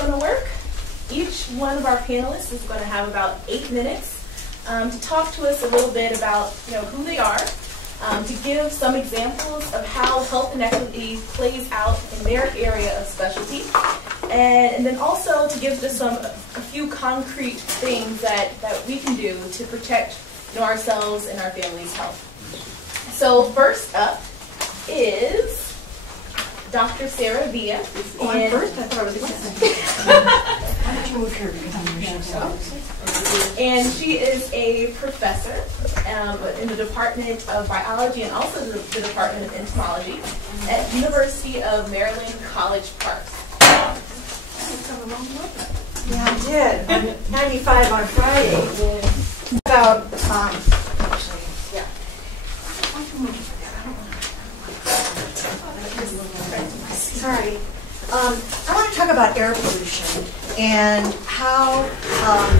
going to work. Each one of our panelists is going to have about 8 minutes to talk to us a little bit about who they are, to give some examples of how health inequity plays out in their area of specialty, and then also to give us a few concrete things that we can do to protect ourselves and our family's health. So first up is Dr. Sarah Villa. I'm first? I thought I was the Why don't you move here because I'm your show? And she is a professor in the Department of Biology and also the Department of Entomology at University of Maryland College Park. Yeah, I did. I'm 95 on Friday. About, actually, yeah. Why don't you move over there? Sorry. I want to talk about air pollution and how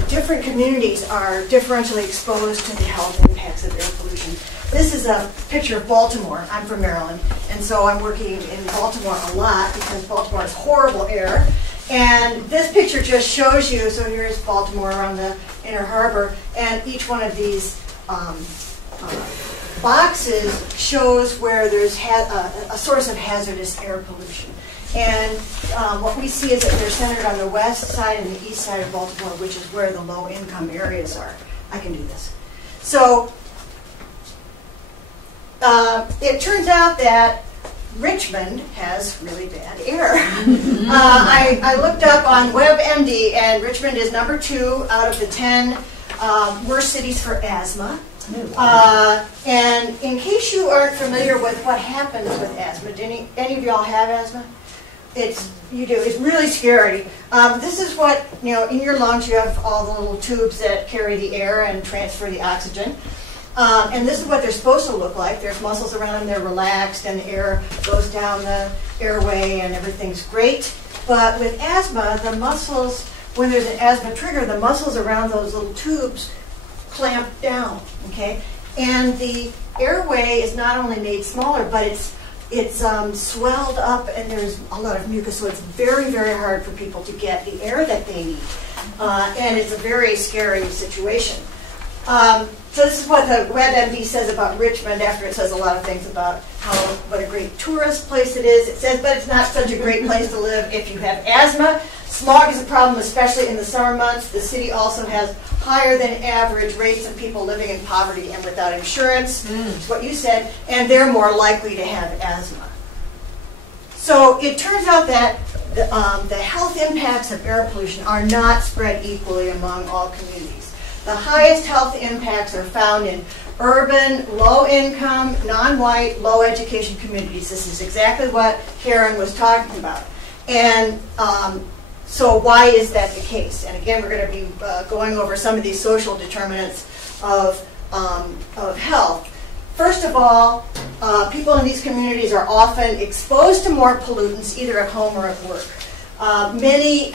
different communities are differentially exposed to the health impacts of air pollution. This is a picture of Baltimore. I'm from Maryland, and so I'm working in Baltimore a lot because Baltimore has horrible air. And this picture just shows you, so here's Baltimore around the Inner Harbor, and each one of these boxes shows where there's a source of hazardous air pollution. And what we see is that they're centered on the west side and the east side of Baltimore, which is where the low-income areas are. I can do this. So it turns out that Richmond has really bad air. I looked up on WebMD, and Richmond is number 2 out of the 10 worst cities for asthma. And in case you aren't familiar with what happens with asthma, do any of y'all have asthma? You do. It's really scary. This is what, in your lungs you have all the little tubes that carry the air and transfer the oxygen. And this is what they're supposed to look like. There's muscles around them, they're relaxed, and the air goes down the airway and everything's great. But with asthma, the muscles, when there's an asthma trigger, the muscles around those little tubes clamp down, okay? And the airway is not only made smaller, but it's swelled up, and there's a lot of mucus, so it's very, very hard for people to get the air that they need. And it's a very scary situation. So this is what the WebMD says about Richmond after it says a lot of things about what a great tourist place it is. It says, but it's not such a great place to live if you have asthma. Smog is a problem, especially in the summer months. The city also has higher than average rates of people living in poverty and without insurance. That's what you said, and they're more likely to have asthma. So it turns out that the health impacts of air pollution are not spread equally among all communities. The highest health impacts are found in urban, low-income, non-white, low-education communities. This is exactly what Karen was talking about. And so why is that the case? And again, we're going to be going over some of these social determinants of health. First of all, people in these communities are often exposed to more pollutants, either at home or at work. Many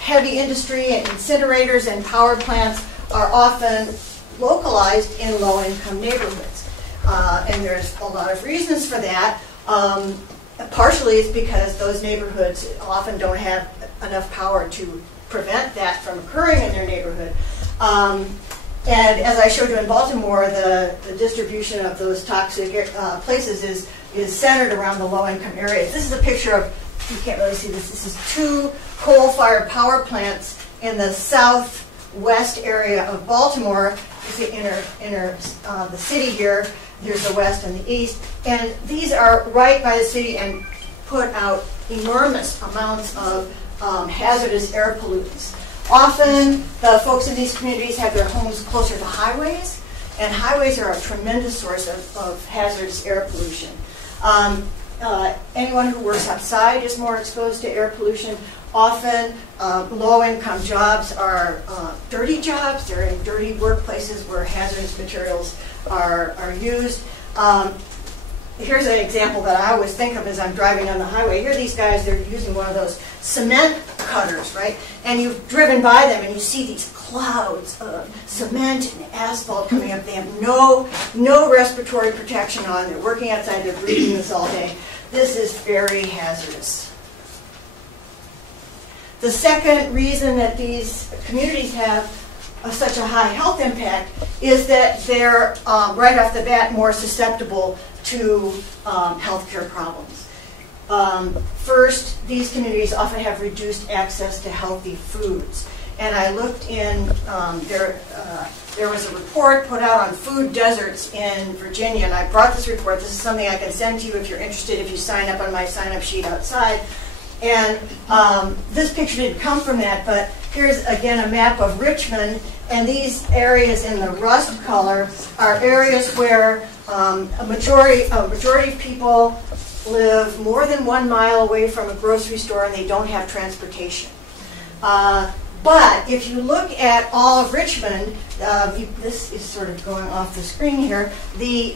heavy industry and incinerators and power plants are often localized in low-income neighborhoods. And there's a lot of reasons for that. Partially it's because those neighborhoods often don't have enough power to prevent that from occurring in their neighborhood. And as I showed you in Baltimore, the distribution of those toxic places is centered around the low-income areas. This is a picture of, you can't really see this, this is 2 coal-fired power plants in the southwest area of Baltimore. You see the city here. There's the west and the east. And these are right by the city and put out enormous amounts of hazardous air pollutants. Often, the folks in these communities have their homes closer to highways, and highways are a tremendous source of hazardous air pollution. Anyone who works outside is more exposed to air pollution. Often, low-income jobs are dirty jobs. They're in dirty workplaces where hazardous materials are used. Here's an example that I always think of as I'm driving on the highway. Here are these guys, they're using one of those cement cutters, right? And you've driven by them and you see these clouds of cement and asphalt coming up. They have no respiratory protection on. They're working outside, they're breathing this all day. This is very hazardous. The second reason that these communities have such a high health impact is that they're right off the bat more susceptible to healthcare problems. First, these communities often have reduced access to healthy foods. And I looked in, there was a report put out on food deserts in Virginia, and I brought this report. This is something I can send to you if you're interested, if you sign up on my sign-up sheet outside. And this picture didn't come from that, but here's, again, a map of Richmond, and these areas in the rust color are areas where a majority of people live more than 1 mile away from a grocery store and they don't have transportation. But if you look at all of Richmond, this is sort of going off the screen here, the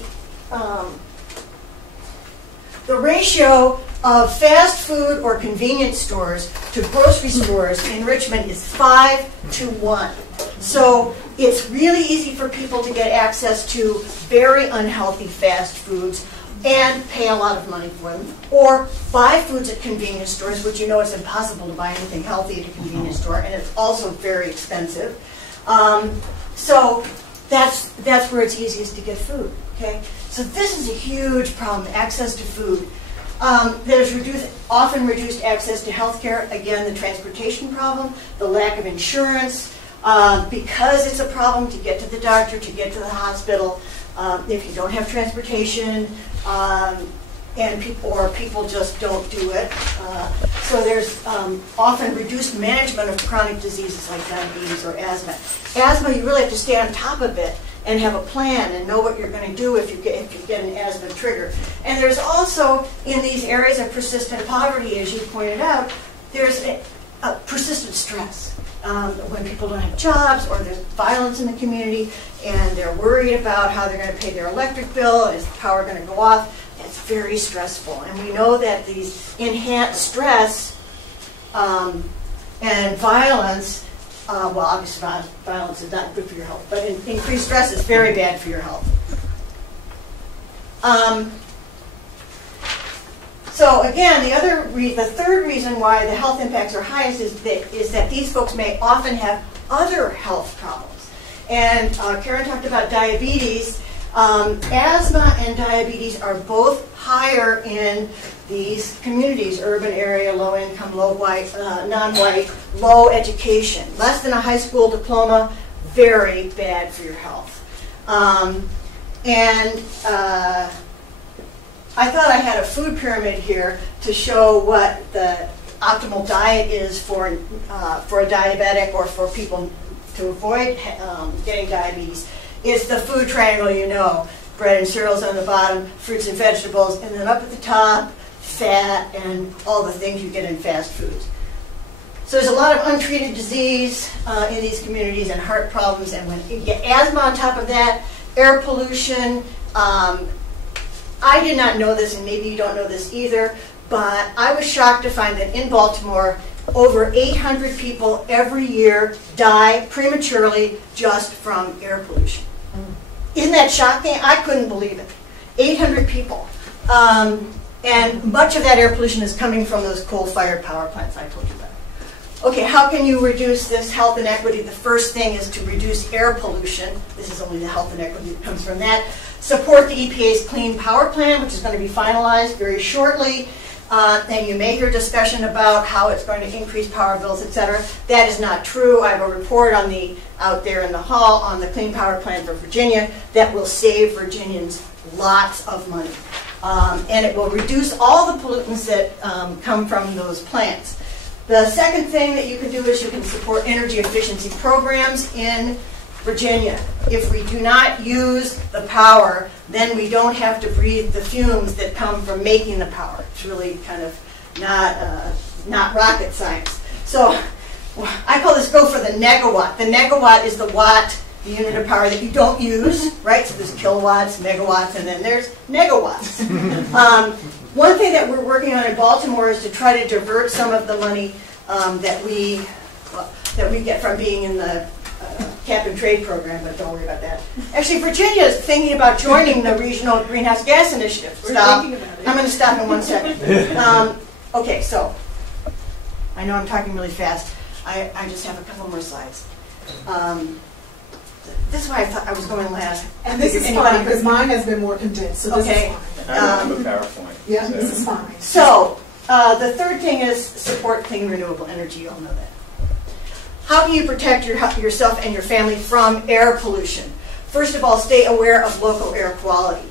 ratio of fast food or convenience stores to grocery stores in Richmond is 5 to 1. So it's really easy for people to get access to very unhealthy fast foods and pay a lot of money for them, or buy foods at convenience stores, which you know it's impossible to buy anything healthy at a convenience store, and it's also very expensive. So that's where it's easiest to get food. Okay, so this is a huge problem: access to food. There's often reduced access to health care. Again, the transportation problem, the lack of insurance, because it's a problem to get to the doctor, to get to the hospital. If you don't have transportation, and people just don't do it. So there's often reduced management of chronic diseases like diabetes or asthma. Asthma, you really have to stay on top of it and have a plan and know what you're going to do if you get an asthma trigger. And there's also, in these areas of persistent poverty, as you pointed out, there's a persistent stress. When people don't have jobs, or there's violence in the community, and they're worried about how they're going to pay their electric bill, is the power going to go off? That's very stressful. And we know that these enhanced stress and violence, well, obviously violence is not good for your health, but increased stress is very bad for your health. So again, the third reason why the health impacts are highest is that these folks may often have other health problems. And Karen talked about diabetes. Asthma and diabetes are both higher in these communities: urban area, low income, non-white, low education, less than a high school diploma, very bad for your health. I thought I had a food pyramid here to show what the optimal diet is for a diabetic or for people to avoid getting diabetes. It's the food triangle, you know. Bread and cereals on the bottom, fruits and vegetables, and then up at the top, fat and all the things you get in fast foods. So there's a lot of untreated disease in these communities and heart problems, and when you get asthma on top of that, air pollution. I did not know this, and maybe you don't know this either, but I was shocked to find that in Baltimore, over 800 people every year die prematurely just from air pollution. Isn't that shocking? I couldn't believe it. 800 people. And much of that air pollution is coming from those coal-fired power plants I told you about. Okay, how can you reduce this health inequity? The first thing is to reduce air pollution. This is only the health inequity that comes from that. Support the EPA's Clean Power Plan, which is going to be finalized very shortly. And you may hear discussion about how it's going to increase power bills, etc. That is not true. I have a report out there in the hall on the Clean Power Plan for Virginia that will save Virginians lots of money. And it will reduce all the pollutants that come from those plants. The second thing that you can do is you can support energy efficiency programs in Virginia. If we do not use the power, then we don't have to breathe the fumes that come from making the power. It's really kind of not rocket science. So I call this go for the negawatt. The negawatt is the watt, the unit of power that you don't use, right? So there's kilowatts, megawatts, and then there's negawatts. One thing that we're working on in Baltimore is to try to divert some of the money that we get from being in the cap and trade program, but don't worry about that. Actually, Virginia is thinking about joining the Regional Greenhouse Gas Initiative. Stop. I'm going to stop in 1 second. Okay, so I know I'm talking really fast. I just have a couple more slides. This is why I thought I was going last. And this is fine, because mine has been more condensed, so this okay. is fine. I have a PowerPoint. Yeah, this is fine. So, the third thing is support clean renewable energy. You all know that. How can you protect yourself and your family from air pollution? First of all, stay aware of local air quality.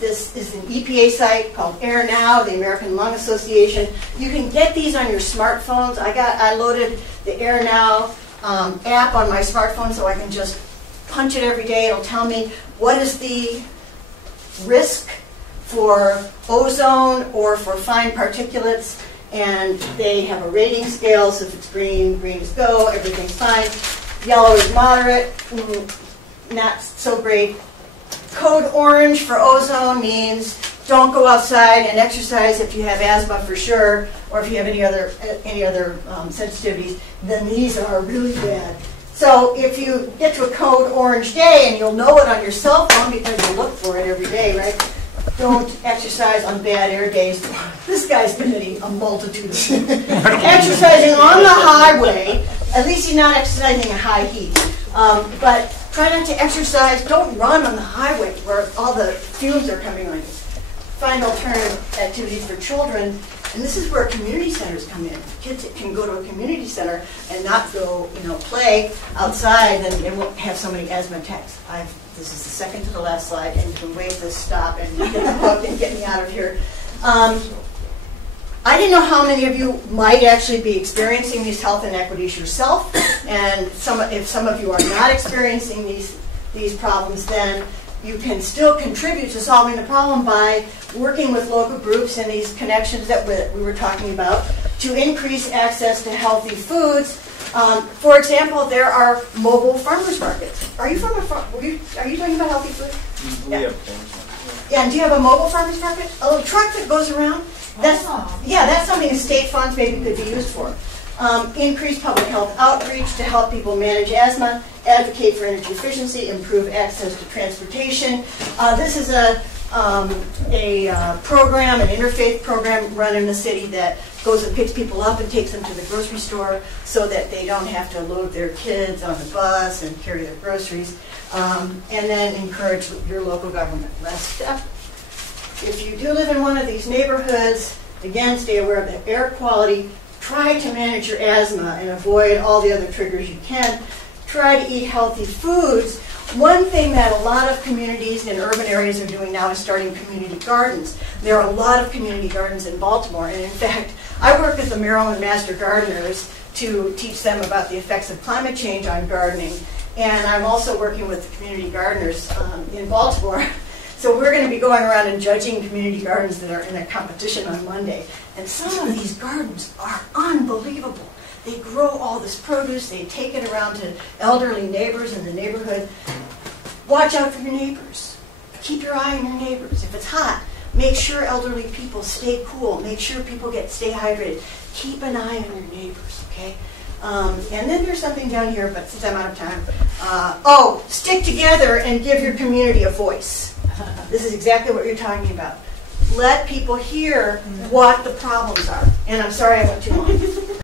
This is an EPA site called Air Now, the American Lung Association. You can get these on your smartphones. I loaded the Air Now app on my smartphone, so I can just punch it every day. It'll tell me what is the risk for ozone or for fine particulates, and they have a rating scale. So if it's green, green is go, everything's fine. Yellow is moderate, not so great. Code orange for ozone means don't go outside and exercise if you have asthma for sure, or if you have any other sensitivities. Then these are really bad. So if you get to a code orange day, and you'll know it on your cell phone because you look for it every day, right? Don't exercise on bad air days. This guy's committing a multitude of things. Exercising on the highway, at least he's not exercising in high heat. But try not to exercise. Don't run on the highway where all the fumes are coming on you. Find alternative activities for children. And this is where community centers come in. Kids can go to a community center and not go, play outside, and won't have so many asthma attacks. This is the second to the last slide, and you can wave this stop and get the book and get me out of here. I didn't know how many of you might actually be experiencing these health inequities yourself, and if some of you are not experiencing these problems, then you can still contribute to solving the problem by working with local groups and these connections that we were talking about to increase access to healthy foods. For example, there are mobile farmers markets. Are you from a farm? Are you talking about healthy food? Yeah. Yeah, and do you have a mobile farmers market? A little truck that goes around? That's something the state funds maybe could be used for. Increase public health outreach to help people manage asthma, advocate for energy efficiency, improve access to transportation. This is a program, an interfaith program run in the city that goes and picks people up and takes them to the grocery store so that they don't have to load their kids on the bus and carry their groceries. And then encourage your local government. Last step. If you do live in one of these neighborhoods, again, stay aware of the air quality. Try to manage your asthma and avoid all the other triggers you can. Try to eat healthy foods. One thing that a lot of communities in urban areas are doing now is starting community gardens. There are a lot of community gardens in Baltimore, and in fact, I work with the Maryland Master Gardeners to teach them about the effects of climate change on gardening, and I'm also working with the community gardeners in Baltimore. So we're going to be going around and judging community gardens that are in a competition on Monday. And some of these gardens are unbelievable. They grow all this produce. They take it around to elderly neighbors in the neighborhood. Watch out for your neighbors. Keep your eye on your neighbors. If it's hot, make sure elderly people stay cool. Make sure people stay hydrated. Keep an eye on your neighbors, okay? And then there's something down here, but since I'm out of time. Stick together and give your community a voice. This is exactly what you're talking about. Let people hear what the problems are. And I'm sorry I went too long.